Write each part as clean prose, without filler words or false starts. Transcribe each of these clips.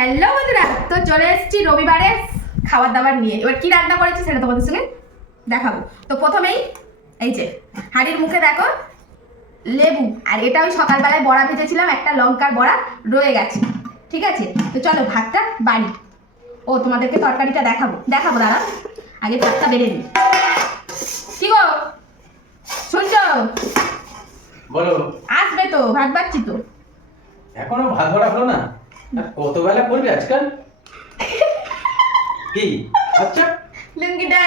Hello বন্ধুরা, তো চলে এসেছি রবিবারে খাবার দাবার নিয়ে। এবার কি রান্না করেছি সেটা তোমাদের সঙ্গে দেখাবো। তো প্রথমেই এই যে হাঁড়ির মুখে দেখো লেবু, আর এটা ওই সকালবেলায় বড়া ভেজেছিলাম, একটা লঙ্কার বড়া রয়ে গেছে। ঠিক আছে, তো চলো ভাতটা বাড়ি। ও তোমাদেরকে তরকারিটা দেখাবো দাঁড়া, আগে ভাতটা বেড়ে নিই। কি গো শুনছো? বলো। আসবে তো, ভাত বাড়ছি তো। এখনো ভাত ধরা হলো না? কত বেলা করবে আজকাল? কি আচ্ছা লুঙ্গিটা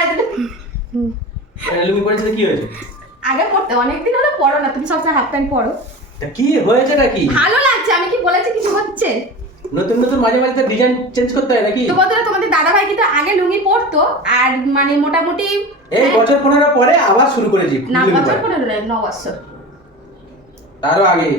লুঙ্গি পরেছে কি হয়েছে? আগে পড়তে অনেকদিন হলো পড়ো না, তুমি সবসময় হাফ প্যান্ট পরো। তা কি হয়েছেটা কি? ভালো লাগছে, আমি কি বলেছি কিছু হচ্ছে? নতুন নতুন মাঝে মাঝে তো ডিজাইন চেঞ্জ করতে হয় নাকি? তো বন্ধুরা, তোমাদের দাদা ভাই কিন্তু আগে লুঙ্গি পরতো, আর মানে মোটামুটি এই বছর 15 পরে আবার শুরু করেছি। না বছর 15 নয়, 9 বছর। তারও আগে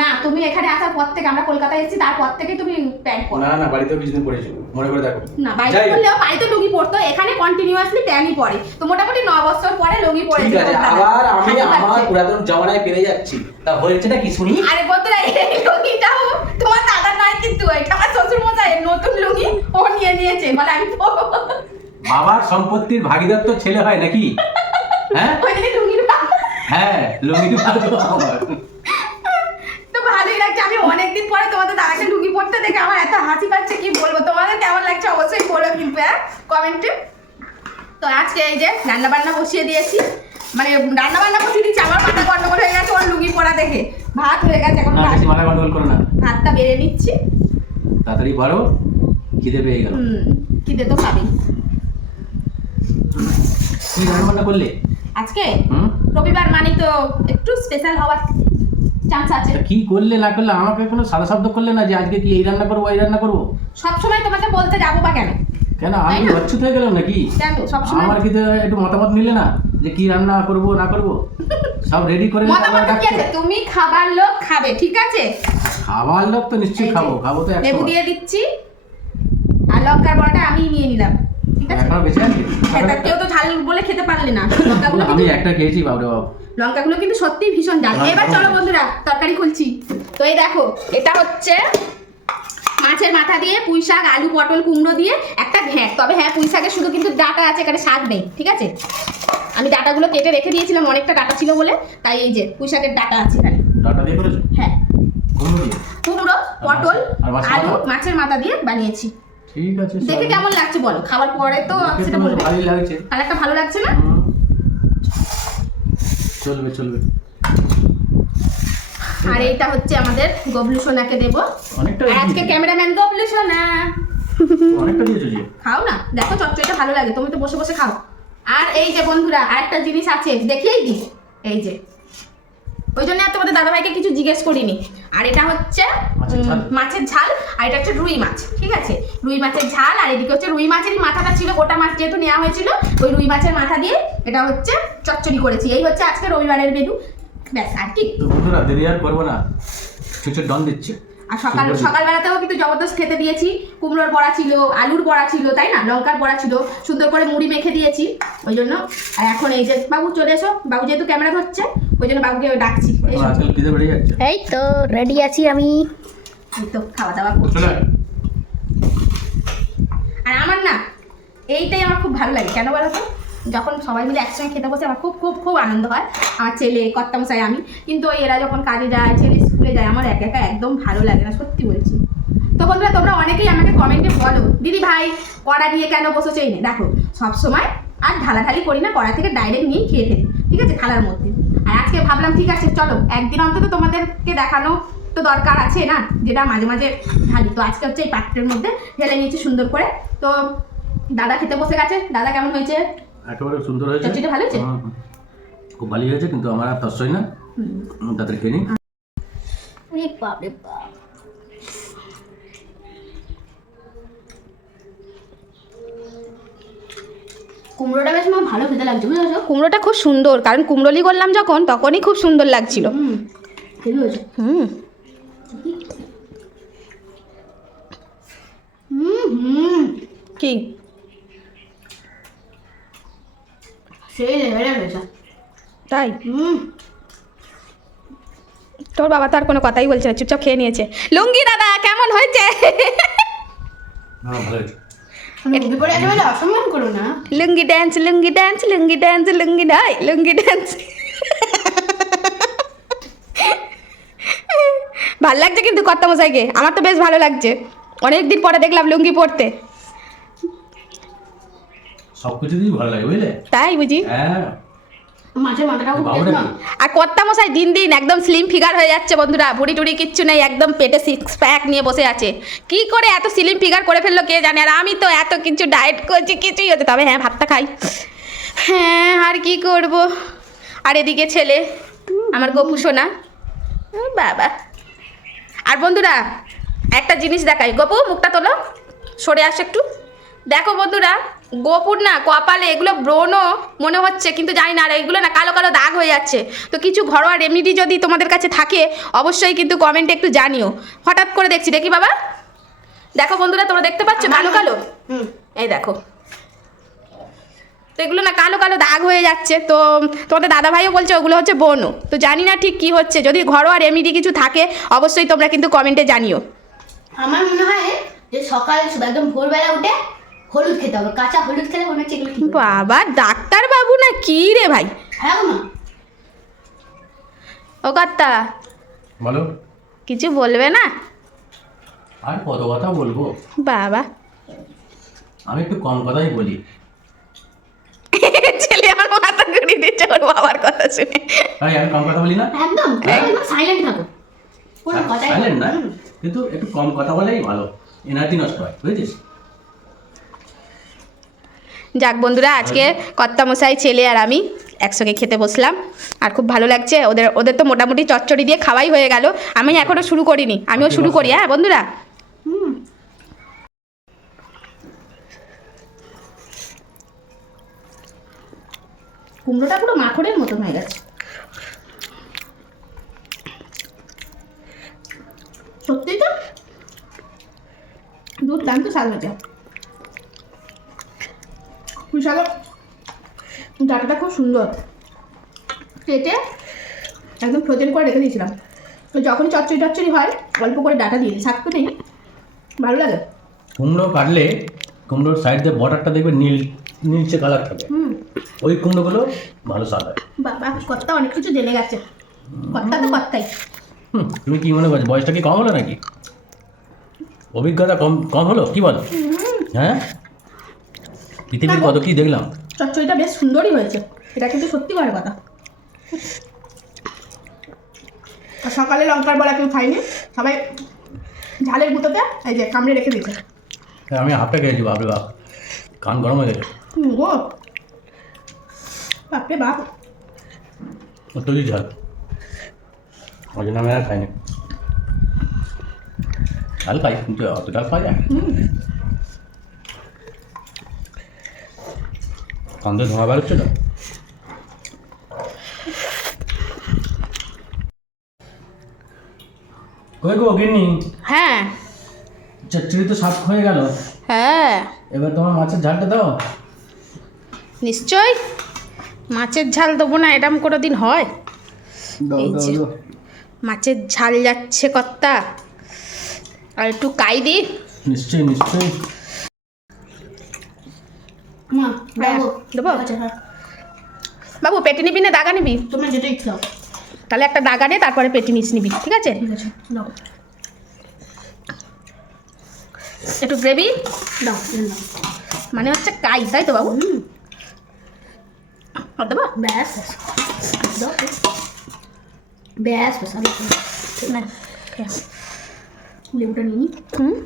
না, তুমি এখানে আসার পর থেকে, আমরা কলকাতায় এসেছি তারপর থেকে তুমি প্যান্ট পরো। না বাড়িতেও কিছুদিন পরেছি, মনে করে দেখো। না বাইরে পরলেও, বাড়িতে লুঙ্গি পরতো, এখানে কন্টিনিউয়াসলি প্যান্টই পরে। তো মোটামুটি 9 বছর পরে লুঙ্গি পরেছি। ঠিক আছে, আবার আমি আমার পুরাতন জামানায় ফিরে যাচ্ছি। তা হয়েছেটা কি শুনি? আরে বন্ধুরা, এই লুঙ্গিটাও তোমার দাদা নয় কিন্তু, এটা আমার শ্বশুর মশাই নতুন লুঙ্গি ও নিয়ে নিয়েছে, বলে আমি পরবো। বাবার সম্পত্তির ভাগীদার তো ছেলে হয় নাকি? হ্যাঁ ওই দিকে লুঙ্গিটা, হ্যাঁ লুঙ্গি তো ভালোই লাগছে। আমি অনেকদিন পরে তোমাদের দাদাকে লুঙ্গি পরতে দেখে আমার এত হাসি পাচ্ছে, কি বলবো। তোমাদের কেমন লাগছে অবশ্যই বলো কিন্তু, হ্যাঁ কমেন্টে। তো আজকে এই যে রান্না বান্না বসিয়ে দিয়েছি, মানে রান্না বান্না বসিয়ে দিচ্ছি, আমার মাথা গন্ডগোল হয়ে গেছে ওর লুঙ্গি পরা দেখে। ভাত হয়ে গেছে, এখন মাথা গন্ডগোল করো না, ভাতটা বেড়ে নিচ্ছি। তাড়াতাড়ি বাড়ো, খিদে পেয়ে গেল। খিদে তো খাবি। কি রান্না করলে আজকে রবিবার মানে তো একটু স্পেশাল হওয়ার চান্স আছে। কি করলে না করলে আমাকে কোনো সাদা শব্দ করলে না যে আজকে কি এই রান্না করবো এই রান্না করবো? সব সময় তোমাকে বলতে যাবো বা কেন? কেন আমি অচ্ছুত হয়ে গেলাম নাকি? কেন সব সময় আমার কি একটু মতামত নিলে না যে কি রান্না করবো না করবো? সব রেডি করে মতামত কি আছে? তুমি খাবার লোক খাবে, ঠিক আছে? খাবার লোক তো নিশ্চয়ই খাবো তো। লেবু দিয়ে দিচ্ছি, আর লঙ্কার বড়াটা আমি নিয়ে নিলাম, ঠিক আছে? এখনো বেঁচে আছে? কেউ তো ঝাল বলে খেতে পারলে না। আমি একটা খেয়েছি বাবরে বাবা। লঙ্কাগুলো কিন্তু সত্যিই ভীষণ ঝাল। এবার চলো বন্ধুরা তরকারি খুলছি। তো এই দেখো, এটা হচ্ছে মাছের মাথা দিয়ে পুঁই শাক, আলু, পটল, কুমড়ো দিয়ে একটা ঘ্যাঁট। তবে হ্যাঁ, পুঁই শাকের শুধু কিন্তু ডাটা আছে, এখানে শাক নেই, ঠিক আছে? আমি ডাটাগুলো কেটে রেখে দিয়েছিলাম, অনেকটা ডাটা ছিল বলে, তাই এই যে পুঁই শাকের ডাটা আছে এখানে। ডাটা দিয়ে করেছো? হ্যাঁ, কুমড়ো, পটল, আলু, মাছের মাথা দিয়ে বানিয়েছি। ঠিক আছে, দেখে কেমন লাগছে বলো? খাবার পরে তো সেটা বলবে। ভালোই লাগছে। কালারটা ভালো লাগছে না? চলবে। আর এইটা হচ্ছে আমাদের গবলু সোনাকে দেবো। অনেকটা আর আজকে ক্যামেরাম্যান গবলু সোনা। অনেকটা দিয়েছো যে। খাও না, দেখো চচ্চড়িটা ভালো লাগে, তুমি তো বসে বসে খাও। আর এই যে বন্ধুরা, আরেকটা জিনিস আছে, দেখিয়েই দিই। এই যে, ওই জন্য আর তোমাদের দাদাভাইকে কিছু জিজ্ঞেস করিনি। আর এটা হচ্ছে মাছের ঝাল, আর এটা হচ্ছে রুই মাছ, ঠিক আছে? রুই মাছের ঝাল, আর এদিকে হচ্ছে রুই মাছেরই মাথাটা ছিল, গোটা মাছ যেহেতু নেওয়া হয়েছিল, ওই রুই মাছের মাথা দিয়ে এটা হচ্ছে চচ্চড়ি করেছি। এই হচ্ছে আজকে রবিবারের মেনু, ব্যাস। আর কি বন্ধুরা, দেরি আর করবো না, কিছু ডন দিচ্ছে। আর সকালবেলাতেও কিন্তু জবরদস্ত খেতে দিয়েছি। কুমড়োর বড়া ছিল, আলুর বড়া ছিল, তাই না, লঙ্কার বড়া ছিল, সুন্দর করে মুড়ি মেখে দিয়েছি ওই জন্য। আর এখন এই যে বাবু চলে এসো, বাবু যেহেতু ক্যামেরা ধরছে ওই জন্য বাবুকে ডাকছি। এই তো রেডি আছি আমি। এই তো খাওয়া দাওয়া করছি। আর আমার না এইটাই আমার খুব ভালো লাগে, কেন বলো তো? যখন সবাই মিলে একসঙ্গে খেতে বসে আমার খুব খুব খুব আনন্দ হয়। আমার ছেলে, কর্তামশাই, আমি। কিন্তু ওই এরা যখন কাজে যায়, ছেলে স্কুলে যায়, আমার একা একা একদম ভালো লাগে না, সত্যি বলছি। তো বন্ধুরা, তোমরা অনেকেই আমাকে কমেন্টে বলো, দিদি ভাই কড়া নিয়ে কেন বসেছো? এই নিয়ে দেখো, সবসময় আর ঢালাঢালি করি না, কড়া থেকে ডাইরেক্ট নিয়েই খেয়ে ফেলি, ঠিক আছে, থালার মধ্যে। আর আজকে ভাবলাম ঠিক আছে চলো একদিন অন্তত তোমাদেরকে দেখানো তো দরকার আছে না, যেটা মাঝে মাঝে ঢালি। তো আজকে হচ্ছে এই পাত্রের মধ্যে ঢেলে নিয়েছি সুন্দর করে। তো দাদা খেতে বসে গেছে। দাদা কেমন হয়েছে? একেবারে সুন্দর হয়েছে, চচ্চড়িটা ভালো হয়েছে, খুব ভালো হয়েছে, কিন্তু আমার আর তসই না, তাদের খেয়ে নিই। বাপ রে বাপ, কুমড়োটা বেশ আমার ভালো খেতে লাগছে, বুঝেছো? কুমড়োটা খুব সুন্দর, কারণ কুমড়োলি করলাম যখন, তখনই খুব সুন্দর লাগছিল। কি সেই লেভেলের হয়েছে, তাই? তোর বাবা তো আর কোনো কথাই বলছে না, চুপচাপ খেয়ে নিয়েছে। লুঙ্গি দাদা কেমন হয়েছে? হ্যাঁ ভালো হয়েছে। লুঙ্গি পরে একেবারে অসম্মান করো না। লুঙ্গি ড্যান্স লুঙ্গি ড্যান্স লুঙ্গি ড্যান্স লুঙ্গি ডাই লুঙ্গি ড্যান্স। ভাল লাগছে কিন্তু কর্তামশাইকে, আমার তো বেশ ভালো লাগছে। অনেক দিন পরে দেখলাম লুঙ্গি পরতে। সব কিছু দিয়ে ভালো লাগে বুঝলে। তাই বুঝি। হ্যাঁ মাছের মাথাটাও খুব বাবুটা টেস্ট না। কি? আর কর্তামশাই দিন দিন একদম স্লিম ফিগার হয়ে যাচ্ছে বন্ধুরা, ভুড়ি টুড়ি কিচ্ছু নেই, একদম পেটে সিক্স প্যাক নিয়ে বসে আছে। কি করে এত স্লিম ফিগার করে ফেললো কে জানে, আর আমি তো এত কিছু ডায়েট করছি কিছুই হচ্ছে, তবে হ্যাঁ ভাতটা খাই। হ্যাঁ আর কি করব। আর এদিকে ছেলে আমার গপু সোনা, বাবা। আর বন্ধুরা একটা জিনিস দেখাই, গপু মুখটা তোলো, সরে আসো একটু। দেখো বন্ধুরা, গোপুর না কপালে এগুলো ব্রণ মনে হচ্ছে, কিন্তু জানি না, আর এগুলো না কালো কালো দাগ হয়ে যাচ্ছে। তো কিছু ঘরোয়া রেমেডি যদি তোমাদের কাছে থাকে অবশ্যই কিন্তু কমেন্টে একটু জানিও। হঠাৎ করে দেখছি, দেখি বাবা, দেখো বন্ধুরা তোমরা দেখতে পাচ্ছ কালো কালো, এই দেখো। তো এগুলো না কালো কালো দাগ হয়ে যাচ্ছে, তো তোমাদের দাদাভাইও বলছে ওগুলো হচ্ছে ব্রণ। তো জানি না ঠিক কি হচ্ছে, যদি ঘরোয়া রেমেডি কিছু থাকে অবশ্যই তোমরা কিন্তু কমেন্টে জানিও। আমার মনে হয় যে সকাল একদম ভোরবেলা উঠে হলুদ খেতে হবে, কাঁচা হলুদ খেলে মনে হচ্ছে এগুলো ঠিক হবে। বাবা ডাক্তার বাবু না কি রে ভাই। হ্যাঁ গো মা। ও কর্তা বলো। কিছু বলবে না? আর কত কথা বলবো, বাবা আমি একটু কম কথাই বলি। ছেলে আমার মাথা ঘুরিয়ে দিচ্ছে ওর বাবার কথা শুনে। তাই আমি কম কথা বলি না, একদম একদম সাইলেন্ট থাকো, কোনো কথাই সাইলেন্ট না, হুম। কিন্তু একটু কম কথা বলেই ভালো, এনার্জি নষ্ট হয় বুঝেছিস। যাক বন্ধুরা, আজকে কর্তামশাই ছেলে আর আমি একসঙ্গে খেতে বসলাম, আর খুব ভালো লাগছে। ওদের ওদের তো মোটামুটি চচ্চড়ি দিয়ে খাওয়াই হয়ে গেল, আমি এখনও শুরু করিনি, আমিও শুরু করি। হ্যাঁ বন্ধুরা, কুমড়োটা পুরো মাখনের মতন হয়ে গেছে, সত্যি তো দুর্দান্ত স্বাদ হয়েছে। শাকের ডাটাটা খুব সুন্দর, কেটে একদম ফ্রোজেন করে রেখে দিয়েছিলাম, তো যখন চচ্চড়ি টচ্চড়ি হয় অল্প করে ডাটা দিয়ে দিই, শাক তো নেই, ভালো লাগে। কুমড়ো কাটলে কুমড়োর সাইড দিয়ে বর্ডারটা দেখবে নীল নীলচে কালার থাকে, ওই কুমড়োগুলো ভালো স্বাদ হয়। বাবা কর্তা অনেক কিছু জেনে গেছে, কর্তা তো কর্তাই। তুমি কি মনে করছো বয়সটা কি কম হলো নাকি, অভিজ্ঞতা কম কম হলো কি বলো? হ্যাঁ পৃথিবীর কত কি দেখলাম। চচ্চড়িটা বেশ সুন্দরই হয়েছে, এটা কিন্তু সত্যি বড় কথা। আর সকালে লঙ্কার বড়া কেউ খায়নি, সবাই ঝালের গুঁতোতে এই যে কামড়ে রেখে দিয়েছে। হ্যাঁ, আমি হাফটা খেয়েছি, বাপরে বাপ কান গরম হয়ে গেছে, গো বাপরে বাপ। অত্যধিক ঝাল, ওই জন্য আমি আর খাইনি। ঝাল খাই কিন্তু অত ঝাল খাওয়া যায়, কান্দে ধোঁয়া বেরোচ্ছে তো। কই গো গিন্নি, হ্যাঁ চচ্চড়ি তো সাফ হয়ে গেল, হ্যাঁ এবার তোমার মাছের ঝালটা দাও। নিশ্চয়, মাছের ঝাল দেবো না এরম কোনো দিন হয়? এই যে মাছের ঝাল যাচ্ছে কর্তা, আর একটু কাই দি। নিশ্চয়ই নিশ্চয়ই। মা হ্যাঁ, দেবো দেবো? আচ্ছা হ্যাঁ, বাবু পেটি নিবি না দাগা নিবি? তোমরা যেটা ইচ্ছা দাও। তাহলে একটা দাগা নে, তারপরে পেটি নিস নিবি, ঠিক আছে? ঠিক আছে দাও একটু গ্রেভি দাও দাও। মানে হচ্ছে কাই, তাই তো বাবু? আর দেবো? ব্যাস দাও ব্যাস ব্যাস আর না লেবুটা নিই। হুম,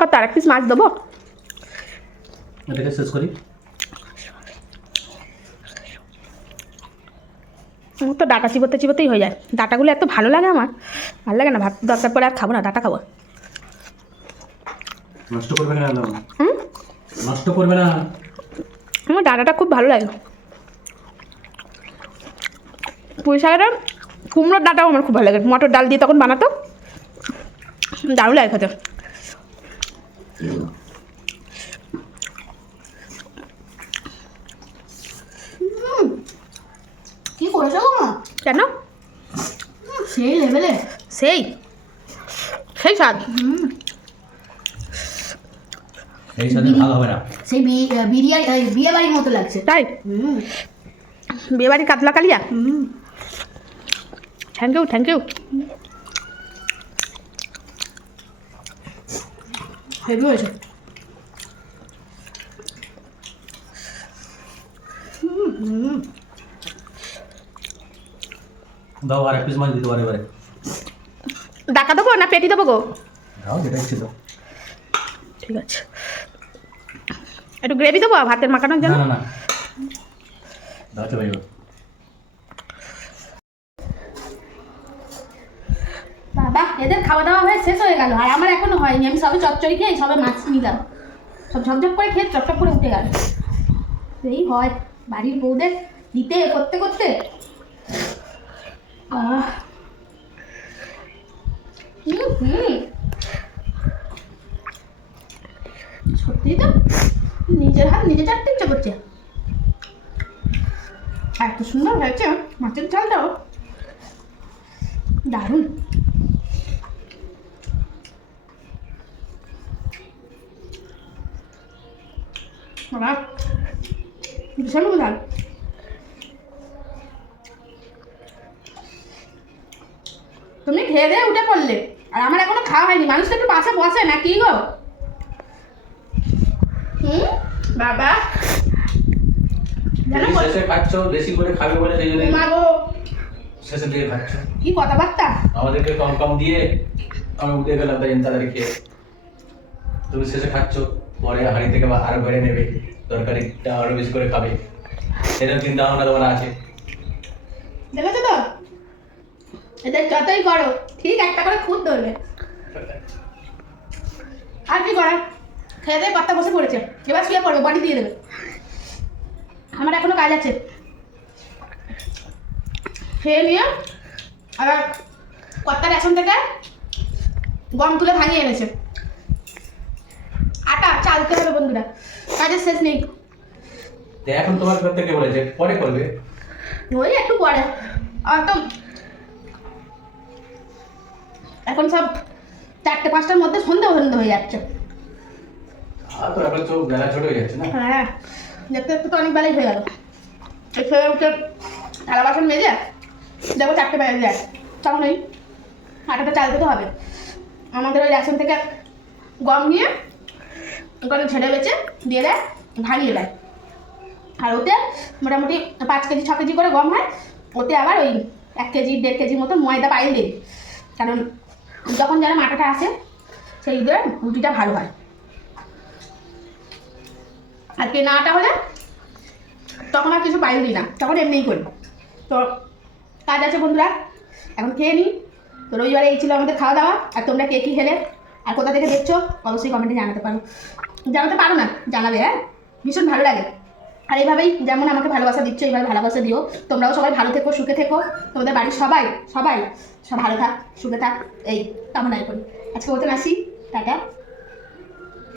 কত আর এক পিস মাছ দেবো? এটাকে শেষ করি। আমার তো ডাটা চিবোতে চিবোতেই হয়ে যায়, ডাটাগুলো এত ভালো লাগে আমার, ভালো লাগে না, ভাত দরকার পরে আর খাবো না, ডাটা খাবো। নষ্ট করবে না, হুম, নষ্ট করবে না। আমার ডাটাটা খুব ভালো লাগে। পুঁই শাকের কুমড়োর ডাটাও আমার খুব ভালো লাগে, মটর ডাল দিয়ে তখন বানাতো, দারুণ লাগে খেতে। করেছো গো মা? কেন? সেই লেভেলে। সেই সেই স্বাদ। এই সাথে ভাগ হবে না। সেই বিরিয়ানি বিয়ে বাড়ির মতো লাগছে। তাই বিয়েবাড়ি কাতলা কালিয়া। Thank you thank you. Heavy হয়েছে। দাও আর এক পিস মাছ দিতে পারে এবারে। ডাকা দেবো না পেটি দেবো গো? দাও যেটা ইচ্ছে দাও। ঠিক আছে, একটু গ্রেভি দেবো ভাতের মাখানোর না জন্য। না না দাও চলে যাবে। বাবা এদের খাওয়া দাওয়া হয়ে শেষ হয়ে গেল, আর আমার এখনো হয়নি। আমি সবে চচ্চড়ি খেয়ে সবে মাছ নিলাম, সব ঝপঝপ করে খেয়ে চপচপ করে উঠে গেল। এই হয় বাড়ির বউদের দিতে করতে করতে। সত্যি তো নিজের হাত নিজে চাটতে ইচ্ছে করছে। এত সুন্দর হয়েছে মাছের ঝালটাও, দারুণ। বাবা ভীষণ ঝাল। তুমি খেয়ে দিয়ে উঠে পড়লে, আর আমার এখনো খাওয়া হয়নি। মানুষ তো একটু পাশে বসে না কি গো? বাবা জানো তুমি শেষে খাচ্ছ, বেশি করে খাবে বলে সেই জন্য মা গো শেষে দিয়ে খাচ্ছ। কি কথাবার্তা। আমাদেরকে কম কম দিয়ে আমি উঠে গেলাম তাই তাড়াতাড়ি খেয়ে। তুমি শেষে খাচ্ছ, পরে হাঁড়ি থেকে আরো বেড়ে নেবে, তরকারিটা আরো বেশি করে খাবে। সেটার চিন্তা ভাবনা তোমার আছে। দেখেছো তো এদের যতই করো ঠিক একটা করে খুদ ধরবে। আর কি করার, খেয়ে দিয়ে কর্তা বসে পড়েছে, এবার শুয়ে পড়বে, বডি দিয়ে দেবে। আমার এখনো কাজ আছে। খেয়ে নিয়ে আবার কর্তা রেশন থেকে গম তুলে ভাঙিয়ে এনেছে। আটা চালতে হবে বন্ধুরা, কাজের শেষ নেই। তো এখন তোমার করতে কে বলেছে? পরে করবে। ওই একটু পরে। আর তো এখন সব 4টে-5টার মধ্যে সন্ধে হয়ে যাচ্ছে। আর তো এখন তো বেলা ছোট হয়ে যাচ্ছে না। হ্যাঁ দেখতে দেখতে তো অনেক বেলাই হয়ে গেল। খেয়ে উঠে থালা বাসন মেজে দেখো 4টে বেজে যায়, তখন ওই আটাটা চাল দিতে হবে। আমাদের ওই রেশন থেকে গম নিয়ে ওখানে ছেড়ে বেচে দিয়ে দেয়, ভাঙিয়ে দেয়। আর ওতে মোটামুটি 5 কেজি 6 কেজি করে গম হয়। ওতে আবার ওই 1 কেজি 1.5 কেজি মতো ময়দা পাইল দিই, কারণ যখন যারা আটাটা আসে সেই দিয়ে রুটিটা ভালো হয়। আর কেনা আটা হলে তখন আর কিছু পাইল দিই না, তখন এমনিই করি। তো কাজ আছে বন্ধুরা, এখন খেয়ে নিই। তো রবিবারে এই ছিল আমাদের খাওয়া দাওয়া। আর তোমরা কে কী খেলে আর কোথা থেকে দেখছো অবশ্যই কমেন্টে জানাতে পারো না, জানাবে। হ্যাঁ ভীষণ ভালো লাগে। আর এইভাবেই যেমন আমাকে ভালোবাসা দিচ্ছ এইভাবে ভালোবাসা দিও। তোমরাও সবাই ভালো থেকো, সুখে থেকো। তোমাদের বাড়ির সবাই সব ভালো থাক, সুখে থাক, এই কামনাই করি। আজকে ওতে আসি, টাটা।